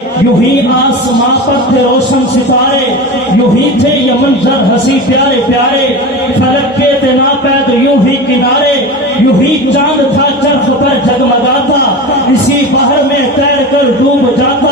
یوں ہی آسماں پر تھے روشن ستارے، یوں ہی تھے یہ منظر ہنسی پیارے پیارے، فلک کے تھے ناپید یوں ہی کنارے، یوں ہی چاند تھا چرخ پر جگمگاتا، اسی بحر میں تیر کر ڈوب جاتا۔